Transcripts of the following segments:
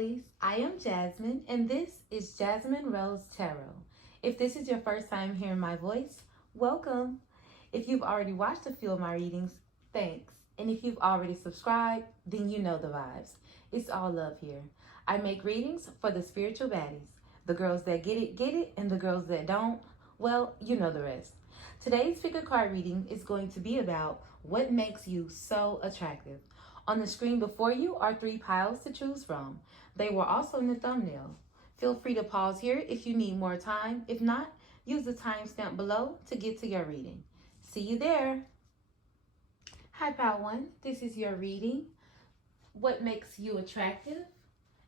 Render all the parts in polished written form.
girlies, I am Jasmine, and this is Jasmine Rose Tarot. If this is your first time hearing my voice, welcome. If you've already watched a few of my readings, thanks. And if you've already subscribed, then you know the vibes. It's all love here. I make readings for the spiritual baddies, the girls that get it, and the girls that don't. Well, you know the rest. Today's figure card reading is going to be about what makes you so attractive. On the screen before you are three piles to choose from. They were also in the thumbnail. Feel free to pause here if you need more time. If not, use the timestamp below to get to your reading. See you there. Hi, Pile 1. This is your reading. What makes you attractive?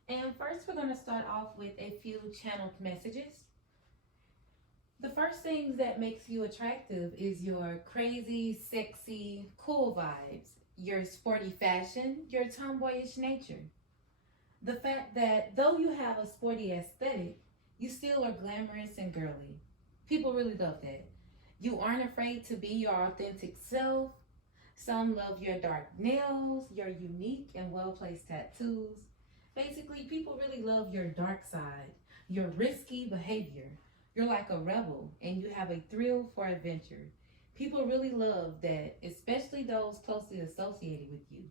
And first, we're going to start off with a few channeled messages. The first thing that makes you attractive is your crazy, sexy, cool vibes, your sporty fashion, your tomboyish nature. The fact that though you have a sporty aesthetic, you still are glamorous and girly. People really love that. You aren't afraid to be your authentic self. Some love your dark nails, your unique and well-placed tattoos. Basically, people really love your dark side, your risky behavior. You're like a rebel and you have a thrill for adventure. People really love that, especially those closely associated with you.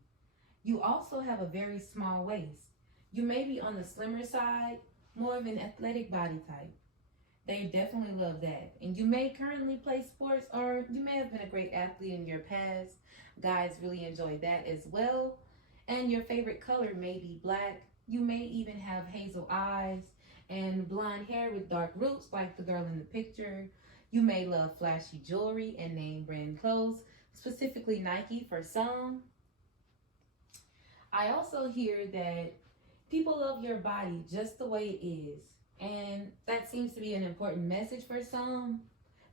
You also have a very small waist. You may be on the slimmer side, more of an athletic body type. They definitely love that. And you may currently play sports, or you may have been a great athlete in your past. Guys really enjoy that as well. And your favorite color may be black. You may even have hazel eyes and blonde hair with dark roots like the girl in the picture. You may love flashy jewelry and name brand clothes, specifically Nike for some. I also hear that people love your body just the way it is. And that seems to be an important message for some.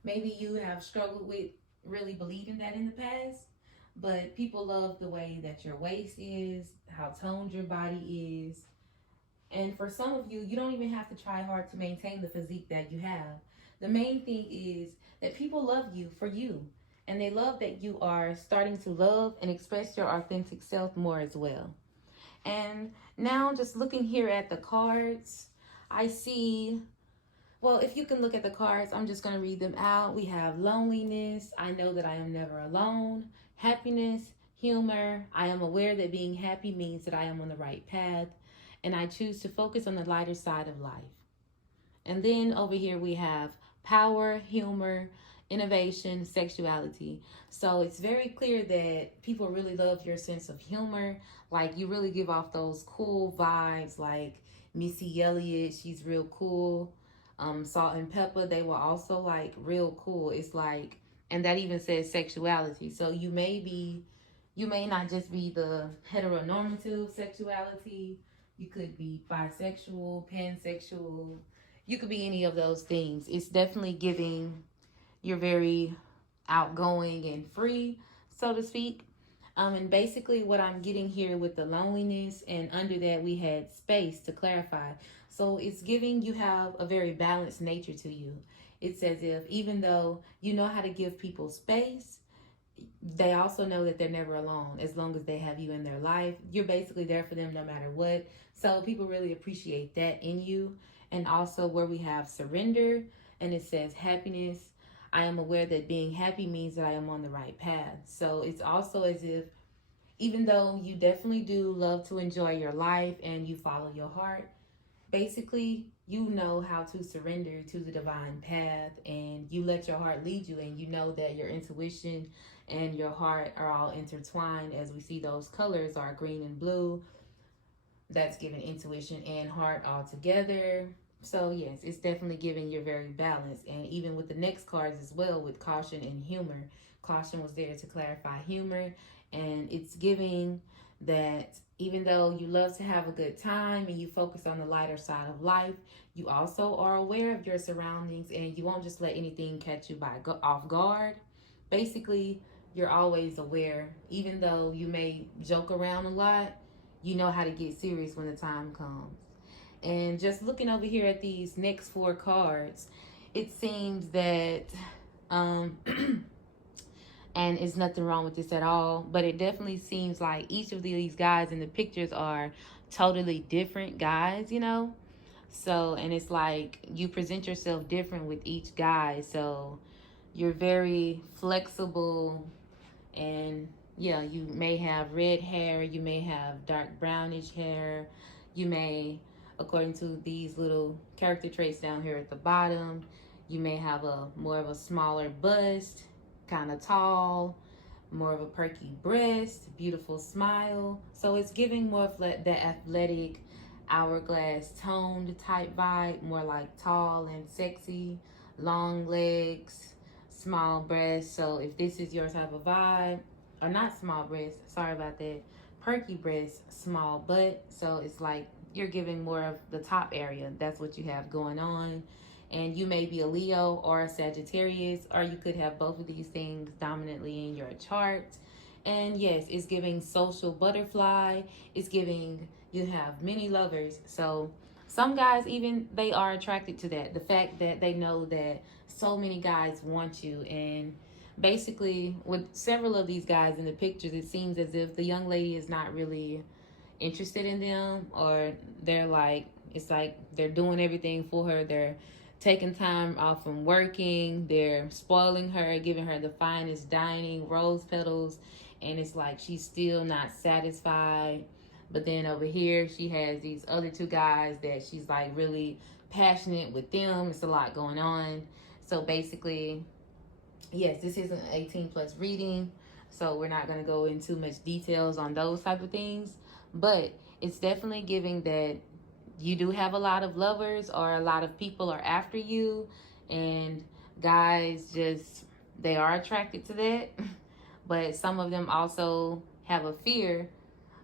Maybe you have struggled with really believing that in the past, but people love the way that your waist is, how toned your body is. And for some of you, you don't even have to try hard to maintain the physique that you have. The main thing is that people love you for you. And they love that you are starting to love and express your authentic self more as well. And now just looking here at the cards, I see, well, if you can look at the cards, I'm just going to read them out. We have loneliness. I know that I am never alone. Happiness, humor. I am aware that being happy means that I am on the right path. And I choose to focus on the lighter side of life. And then over here we have power, humor, innovation, sexuality. So it's very clear that people really love your sense of humor. Like you really give off those cool vibes like Missy Elliott, she's real cool. Salt and Pepper, they were also like real cool. It's like, and that even says sexuality. So you may not just be the heteronormative sexuality. You could be bisexual, pansexual. You could be any of those things. It's definitely giving you're very outgoing and free, so to speak. And basically what I'm getting here with the loneliness, and under that we had space to clarify. So it's giving you have a very balanced nature to you. It's as if even though you know how to give people space, they also know that they're never alone as long as they have you in their life. You're basically there for them no matter what. So people really appreciate that in you. And also where we have surrender and it says happiness, I am aware that being happy means that I am on the right path. So it's also as if even though you definitely do love to enjoy your life and you follow your heart, basically you know how to surrender to the divine path and you let your heart lead you, and you know that your intuition and your heart are all intertwined. As we see, those colors are green and blue. That's giving intuition and heart all together. So yes, it's definitely giving you're very balanced. And even with the next cards as well, with caution and humor, caution was there to clarify humor, and it's giving that even though you love to have a good time and you focus on the lighter side of life, you also are aware of your surroundings and you won't just let anything catch you off guard. Basically, you're always aware. Even though you may joke around a lot, you know how to get serious when the time comes. And just looking over here at these next four cards, it seems that and it's nothing wrong with this at all, but it definitely seems like each of these guys in the pictures are totally different guys, you know? So, and it's like you present yourself different with each guy. So, you're very flexible, and yeah, you may have red hair, you may have dark brownish hair, you may, according to these little character traits down here at the bottom, you may have a more of a smaller bust, kind of tall, more of a perky breast, beautiful smile. So it's giving more of that athletic, hourglass toned type vibe, more like tall and sexy, long legs, small breasts. So if this is your type of vibe, or not small breasts, sorry about that, perky breasts, small butt. So it's like you're giving more of the top area. That's what you have going on. And you may be a Leo or a Sagittarius, or you could have both of these things dominantly in your chart. And yes, it's giving social butterfly. It's giving you have many lovers. So some guys, even they are attracted to that. The fact that they know that so many guys want you. And basically, with several of these guys in the pictures, it seems as if the young lady is not really interested in them, or they're like, it's like they're doing everything for her. They're taking time off from working, they're spoiling her, giving her the finest dining, rose petals, and it's like she's still not satisfied. But then over here she has these other two guys that she's like really passionate with them. It's a lot going on. So basically, yes, this is an 18 plus reading, so we're not going to go into much details on those type of things, but it's definitely giving that you do have a lot of lovers, or a lot of people are after you, and guys just, they are attracted to that. But some of them also have a fear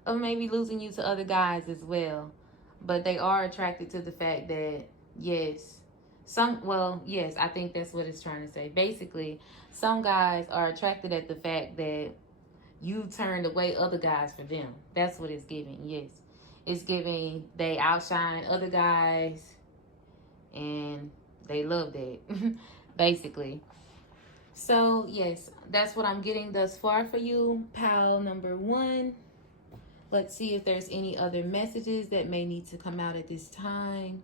of maybe losing you to other guys as well. But they are attracted to the fact that, yes, yes, I think that's what it's trying to say. Basically, some guys are attracted at the fact that you turned away other guys for them. That's what it's giving. Yes, it's giving they outshine other guys, and they love that. Basically. So yes, that's what I'm getting thus far for you, pal number one. Let's see if there's any other messages that may need to come out at this time.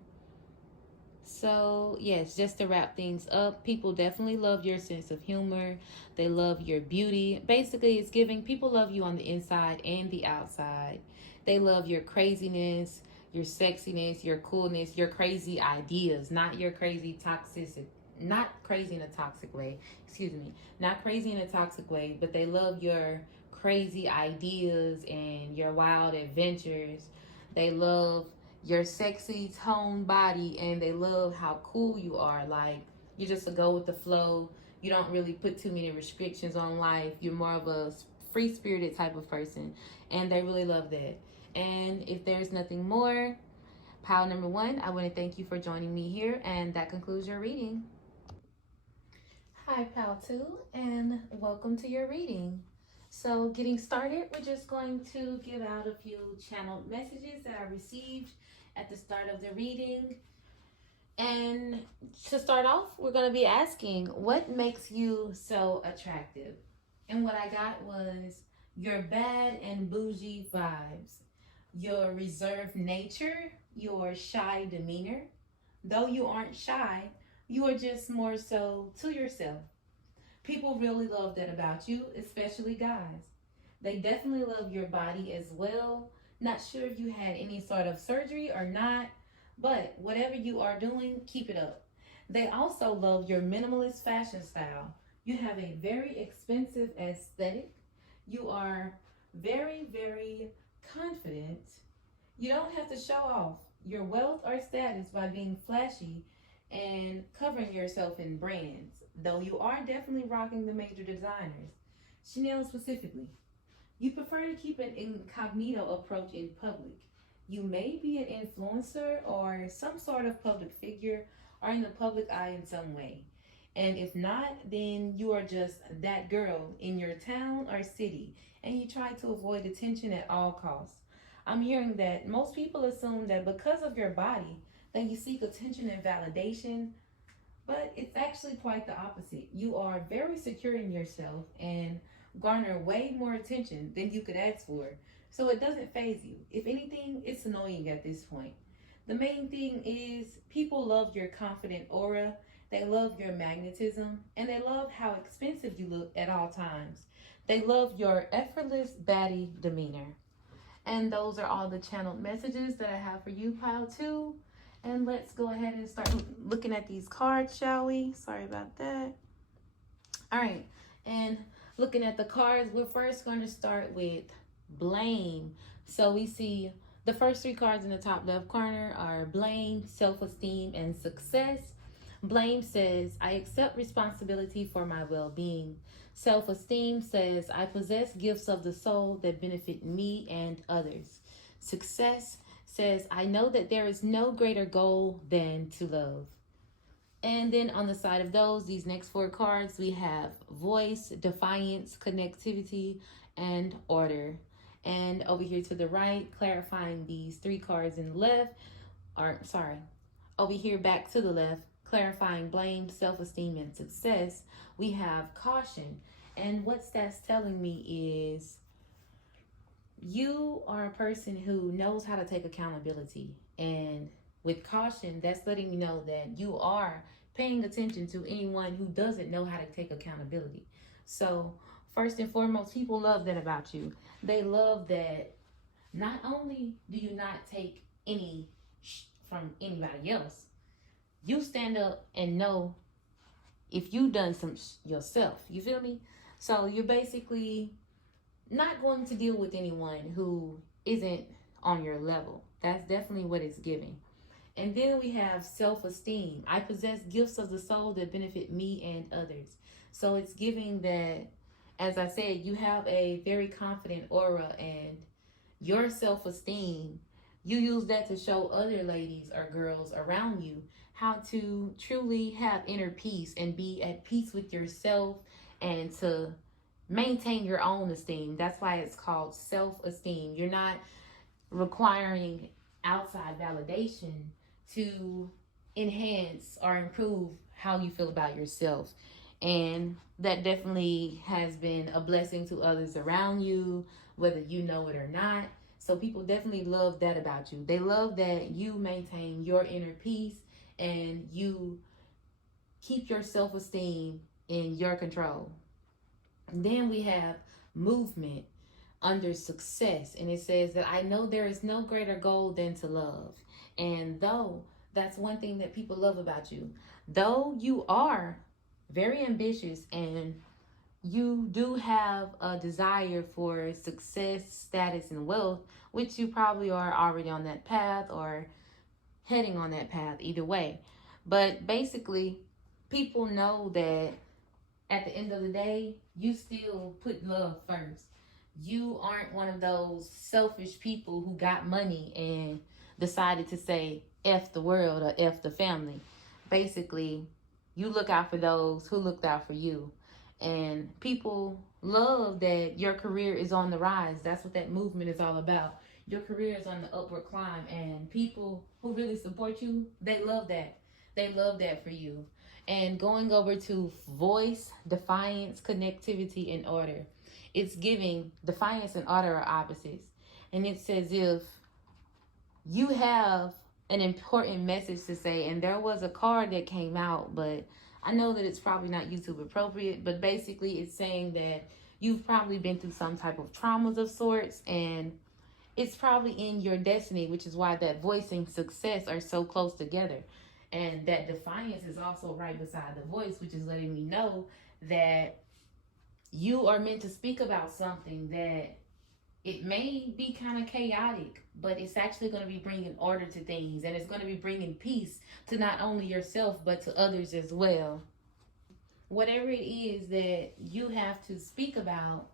So, yes, just to wrap things up, people definitely love your sense of humor. They love your beauty. Basically, it's giving people love you on the inside and the outside. They love your craziness, your sexiness, your coolness, your crazy ideas, not your crazy toxicity. Not crazy in a toxic way, excuse me. Not crazy in a toxic way, but they love your crazy ideas and your wild adventures. They love your sexy toned body, and they love how cool you are. Like, you just go with the flow. You don't really put too many restrictions on life. You're more of a free spirited type of person, and they really love that. And if there's nothing more, pile number one, I want to thank you for joining me here, and that concludes your reading. Hi, pal two, and welcome to your reading. So, getting started, we're just going to give out a few channeled messages that I received at the start of the reading. And to start off, we're going to be asking, what makes you so attractive? And what I got was your bad and bougie vibes, your reserved nature, your shy demeanor. Though you aren't shy, you are just more so to yourself. People really love that about you, especially guys. They definitely love your body as well. Not sure if you had any sort of surgery or not, but whatever you are doing, keep it up. They also love your minimalist fashion style. You have a very expensive aesthetic. You are very, very confident. You don't have to show off your wealth or status by being flashy and covering yourself in brands, though you are definitely rocking the major designers, Chanel specifically. You prefer to keep an incognito approach in public. You may be an influencer or some sort of public figure, or in the public eye in some way. And if not, then you are just that girl in your town or city, and you try to avoid attention at all costs. I'm hearing that most people assume that because of your body, that you seek attention and validation, but it's actually quite the opposite. You are very secure in yourself and garner way more attention than you could ask for. So it doesn't phase you. If anything, it's annoying at this point. The main thing is people love your confident aura, they love your magnetism, and they love how expensive you look at all times. They love your effortless baddie demeanor. And those are all the channeled messages that I have for you, pile two. And let's go ahead and start looking at these cards, shall we? Sorry about that. All right. And looking at the cards, we're first going to start with blame. So we see the first three cards in the top left corner are blame, self-esteem, and success. Blame says, I accept responsibility for my well-being. Self-esteem says, I possess gifts of the soul that benefit me and others. Success says, I know that there is no greater goal than to love. And then on the side of those, these next four cards, we have voice, defiance, connectivity, and order. And over here to the right, clarifying these three cards in the left, over here back to the left, clarifying blame, self-esteem, and success, we have caution. And what that's telling me is you are a person who knows how to take accountability. And with caution, that's letting me know that you are paying attention to anyone who doesn't know how to take accountability. So first and foremost, people love that about you. They love that not only do you not take any from anybody else, you stand up and know if you've done some yourself. You feel me? So you're basically not going to deal with anyone who isn't on your level. That's definitely what it's giving. And then we have self-esteem. I possess gifts of the soul that benefit me and others. So it's giving that, as I said, you have a very confident aura, and your self-esteem, you use that to show other ladies or girls around you how to truly have inner peace and be at peace with yourself and to maintain your own esteem. That's why it's called self-esteem. You're not requiring outside validation to enhance or improve how you feel about yourself. And that definitely has been a blessing to others around you, whether you know it or not. So people definitely love that about you. They love that you maintain your inner peace and you keep your self-esteem in your control. And then we have movement under success, and it says that I know there is no greater goal than to love. And though that's one thing that people love about you, though you are very ambitious and you do have a desire for success, status, and wealth, which you probably are already on that path or heading on that path, either way. But basically, people know that at the end of the day, you still put love first. You aren't one of those selfish people who got money and decided to say F the world or F the family. Basically, you look out for those who looked out for you. And people love that your career is on the rise. That's what that movement is all about. Your career is on the upward climb, and people who really support you, they love that. They love that for you. And going over to voice, defiance, connectivity, and order. It's giving defiance and order are opposites. And it's as if you have an important message to say. And there was a card that came out, but I know that it's probably not YouTube appropriate, but basically it's saying that you've probably been through some type of traumas of sorts, and it's probably in your destiny, which is why that voice and success are so close together. And that defiance is also right beside the voice, which is letting me know that you are meant to speak about something that it may be kind of chaotic, but it's actually going to be bringing order to things, and it's going to be bringing peace to not only yourself, but to others as well. Whatever it is that you have to speak about,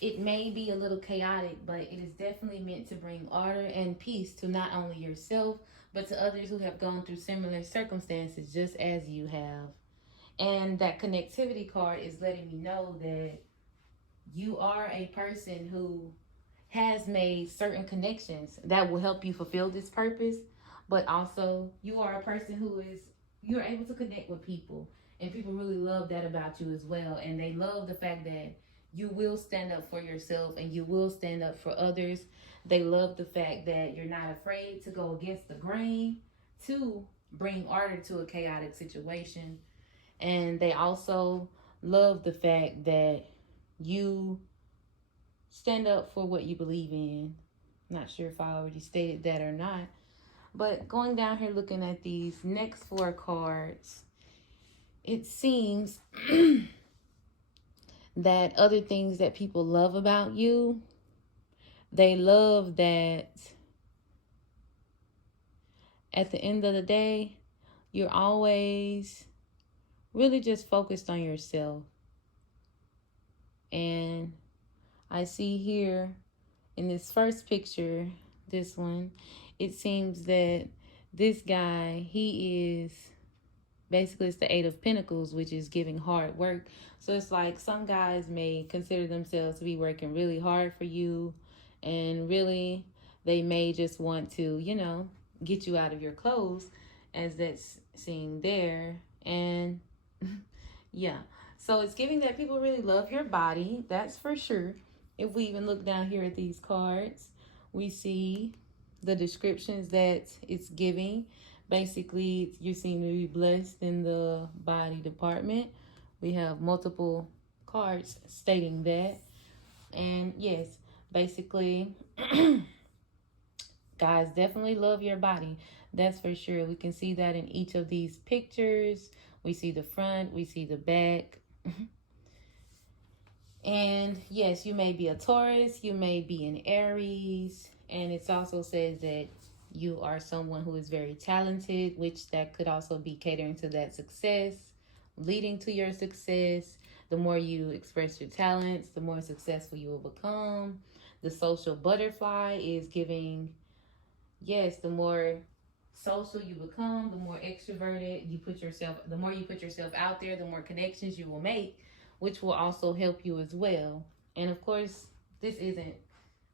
it may be a little chaotic, but it is definitely meant to bring order and peace to not only yourself, but to others who have gone through similar circumstances just as you have. And that connectivity card is letting me know that you are a person who has made certain connections that will help you fulfill this purpose, but also you are a person you're able to connect with people, and people really love that about you as well. And they love the fact that you will stand up for yourself and you will stand up for others. They love the fact that you're not afraid to go against the grain to bring order to a chaotic situation. And they also love the fact that you stand up for what you believe in. Not sure if I already stated that or not. But going down here looking at these next four cards, it seems that other things that people love about you, they love that at the end of the day, you're always really just focused on yourself. And I see here in this first picture, this one, it seems that this guy, he is basically, it's the Eight of Pentacles, which is giving hard work. So it's like some guys may consider themselves to be working really hard for you, and really they may just want to, get you out of your clothes, as that's seen there. And yeah, so it's giving that people really love your body, that's for sure. If we even look down here at these cards, we see the descriptions that it's giving. Basically, you seem to be blessed in the body department. We have multiple cards stating that. And yes, basically, guys definitely love your body. That's for sure. We can see that in each of these pictures. We see the front, we see the back. And yes, you may be a Taurus, you may be an Aries, and it also says that you are someone who is very talented, which that could also be catering to that success, leading to your success. The more you express your talents, the more successful you will become. The social butterfly is giving, yes, the more social you become, the more extroverted you put yourself, the more you put yourself out there, the more connections you will make, which will also help you as well. And of course, this isn't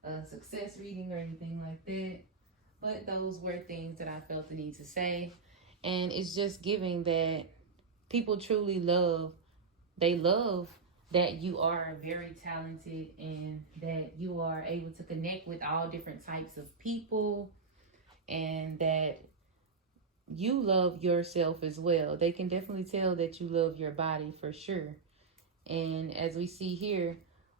a success reading or anything like that, but those were things that I felt the need to say. And it's just giving that people truly love, they love that you are very talented and that you are able to connect with all different types of people, and that you love yourself as well. They can definitely tell that you love your body for sure. And as we see here,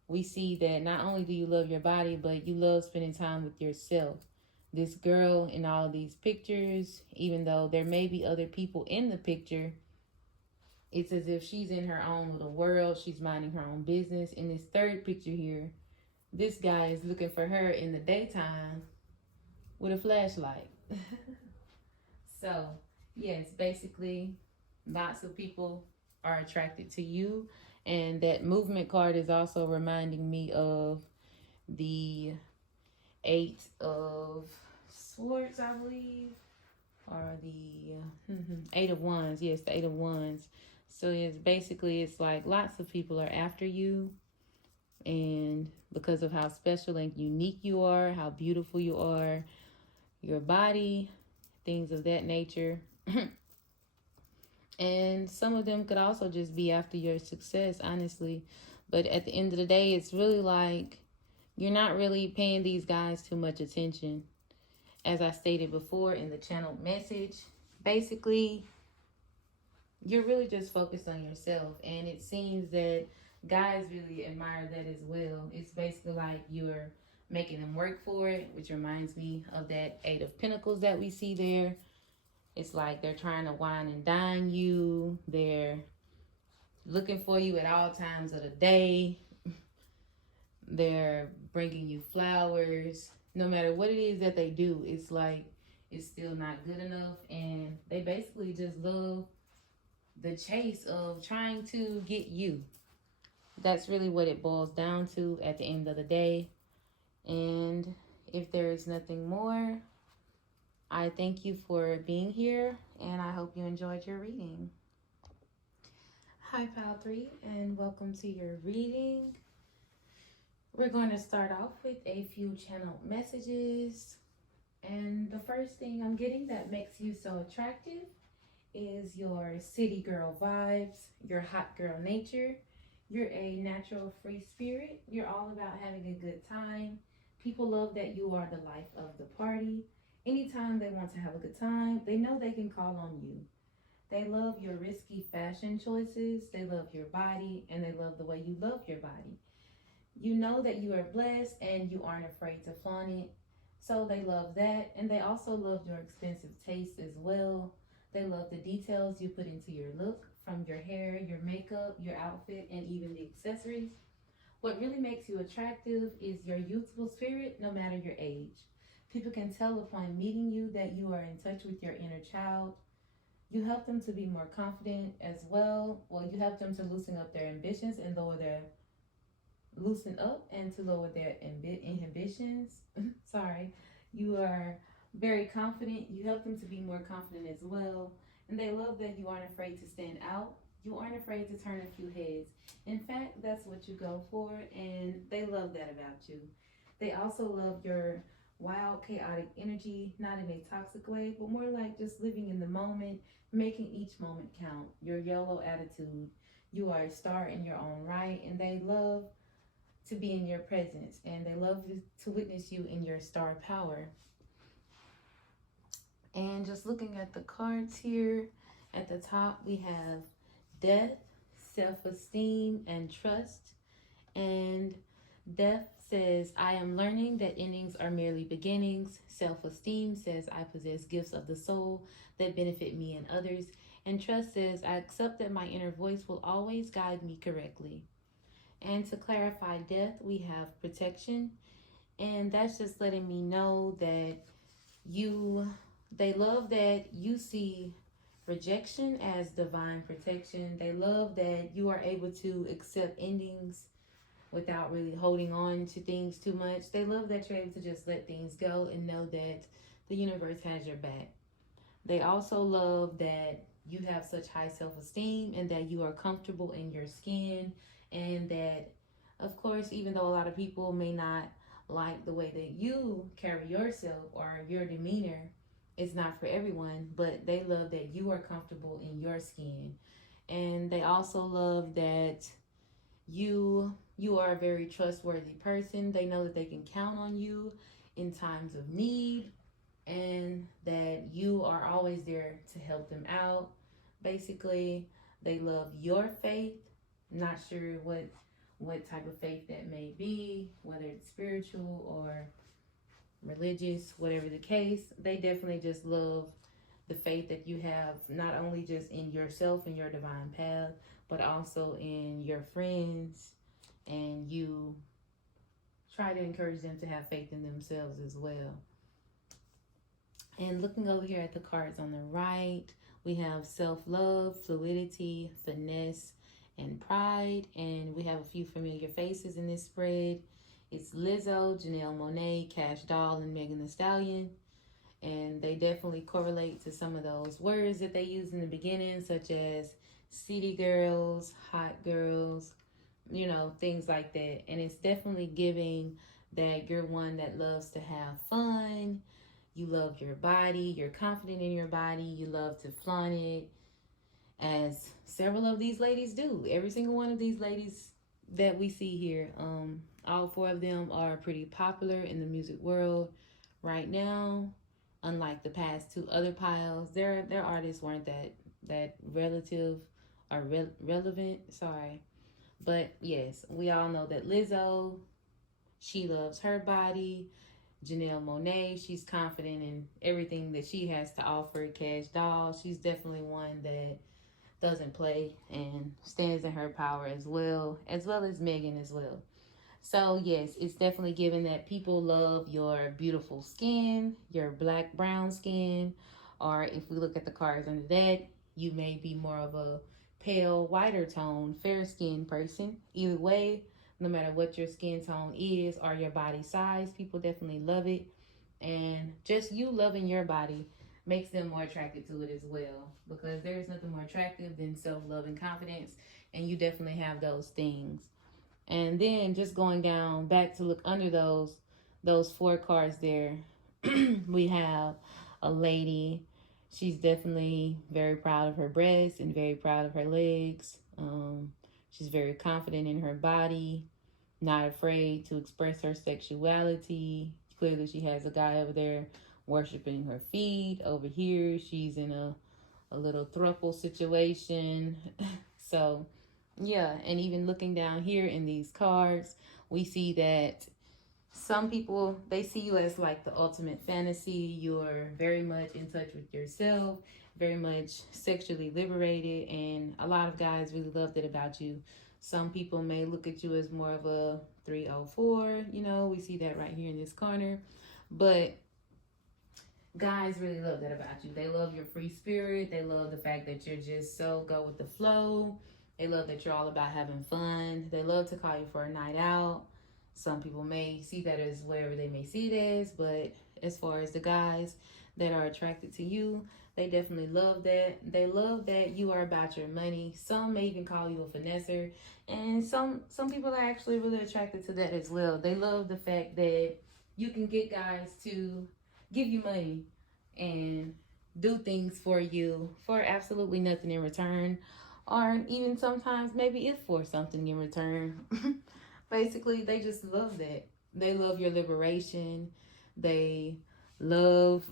we see that not only do you love your body, but you love spending time with yourself. This girl in all of these pictures, even though there may be other people in the picture, it's as if she's in her own little world. She's minding her own business. In this third picture here, this guy is looking for her in the daytime with a flashlight. So, yes, basically, lots of people are attracted to you. And that movement card is also reminding me of the Eight of Swords, I believe, or the Eight of Wands. Yes, the Eight of Wands. So it's basically, it's like lots of people are after you, and because of how special and unique you are, how beautiful you are, your body, things of that nature. And some of them could also just be after your success, honestly. But at the end of the day, it's really like you're not really paying these guys too much attention. As I stated before in the channeled message, basically, you're really just focused on yourself. And it seems that guys really admire that as well. It's basically like you're making them work for it, which reminds me of that Eight of Pentacles that we see there. It's like they're trying to wine and dine you. They're looking for you at all times of the day. They're bringing you flowers. No matter what it is that they do, it's like it's still not good enough. And they basically just love the chase of trying to get you. That's really what it boils down to at the end of the day. And if there is nothing more, I thank you for being here, and I hope you enjoyed your reading. Hi, Pal 3, and welcome to your reading. We're going to start off with a few channeled messages. And the first thing I'm getting that makes you so attractive is your city girl vibes, your hot girl nature, You're a natural free spirit. You're all about having a good time. People love that you are the life of the party. Anytime they want to have a good time, they know they can call on you. They love your risky fashion choices, they love your body, and they love the way you love your body. You know that you are blessed and you aren't afraid to flaunt it. So they love that. And they also love your expensive taste as well. They love the details you put into your look, from your hair, your makeup, your outfit, and even the accessories. What really makes you attractive is your youthful spirit, no matter your age. People can tell upon meeting you that you are in touch with your inner child. You help them to be more confident as well. Well, you help them to loosen up and to lower their inhibitions. Sorry. You are very confident. You help them to be more confident as well. And they love that you aren't afraid to stand out. You aren't afraid to turn a few heads. In fact, that's what you go for, and they love that about you. They also love your wild, chaotic energy, not in a toxic way, but more like just living in the moment, making each moment count. Your yellow attitude. You are a star in your own right, and they love to be in your presence, and they love to witness you in your star power. And just looking at the cards here, at the top we have death, self-esteem, and trust. And death says, I am learning that endings are merely beginnings. Self-esteem says, I possess gifts of the soul that benefit me and others. And trust says, I accept that my inner voice will always guide me correctly. And to clarify death, we have protection. And that's just letting me know that you, they love that you see rejection as divine protection. They love that you are able to accept endings without really holding on to things too much. They love that you're able to just let things go and know that the universe has your back. They also love that you have such high self-esteem and that you are comfortable in your skin, and that, of course, even though a lot of people may not like the way that you carry yourself or your demeanor, it's not for everyone, but they love that you are comfortable in your skin. And they also love that you are a very trustworthy person. They know that they can count on you in times of need, and that you are always there to help them out. Basically, they love your faith. Not sure what type of faith that may be, whether it's spiritual or religious, whatever the case. They definitely just love the faith that you have, not only just in yourself and your divine path, but also in your friends, and you try to encourage them to have faith in themselves as well. And looking over here at the cards on the right, we have self-love, fluidity, finesse, and pride. And we have a few familiar faces in this spread. It's Lizzo, Janelle Monáe, Cash Doll, and Megan Thee Stallion. And they definitely correlate to some of those words that they use in the beginning, such as city girls, hot girls, things like that. And it's definitely giving that you're one that loves to have fun. You love your body, you're confident in your body, you love to flaunt it, as several of these ladies do. Every single one of these ladies that we see here, all four of them are pretty popular in the music world right now. Unlike the past two other piles, their artists weren't that relative or relevant. Sorry, but yes, we all know that Lizzo, she loves her body. Janelle Monáe, she's confident in everything that she has to offer. Cash Doll, she's definitely one that doesn't play and stands in her power as well as Megan as well. So yes, it's definitely given that people love your beautiful skin, your black brown skin, or if we look at the cards under that, you may be more of a pale, whiter tone, fair skinned person. Either way, no matter what your skin tone is or your body size, people definitely love it. And just you loving your body makes them more attracted to it as well, because there's nothing more attractive than self-love and confidence, and you definitely have those things. And then just going down back to look under those four cards there, we have a lady. She's definitely very proud of her breasts and very proud of her legs. She's very confident in her body, not afraid to express her sexuality. Clearly, she has a guy over there worshiping her feet. Over here, she's in a little throuple situation. So, yeah, and even looking down here in these cards, we see that some people, they see you as like the ultimate fantasy. You're very much in touch with yourself, very much sexually liberated, and a lot of guys really love that about you. Some people may look at you as more of a 304, we see that right here in this corner. But guys really love that about you. They love your free spirit. They love the fact that you're just so go with the flow. They love that you're all about having fun. They love to call you for a night out. Some people may see that as wherever they may see it as, but as far as the guys that are attracted to you, they definitely love that. They love that you are about your money. Some may even call you a finesser, and some people are actually really attracted to that as well. They love the fact that you can get guys to give you money and do things for you for absolutely nothing in return, or even sometimes maybe if for something in return. Basically, they just love that. They love your liberation. They love.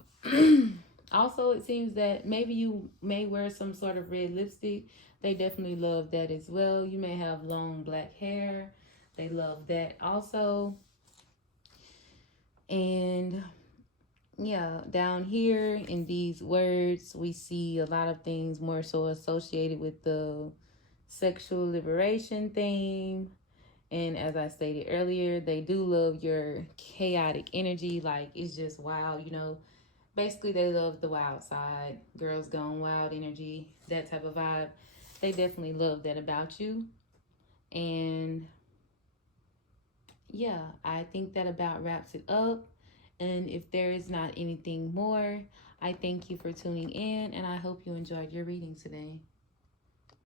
Also, it seems that maybe you may wear some sort of red lipstick. They definitely love that as well. You may have long black hair. They love that also. And yeah, down here in these words, we see a lot of things more so associated with the sexual liberation theme. And as I stated earlier, they do love your chaotic energy. Like, it's just wild. Basically, they love the wild side, girls gone wild energy, that type of vibe. They definitely love that about you. And yeah, I think that about wraps it up. And if there is not anything more, I thank you for tuning in and I hope you enjoyed your reading today.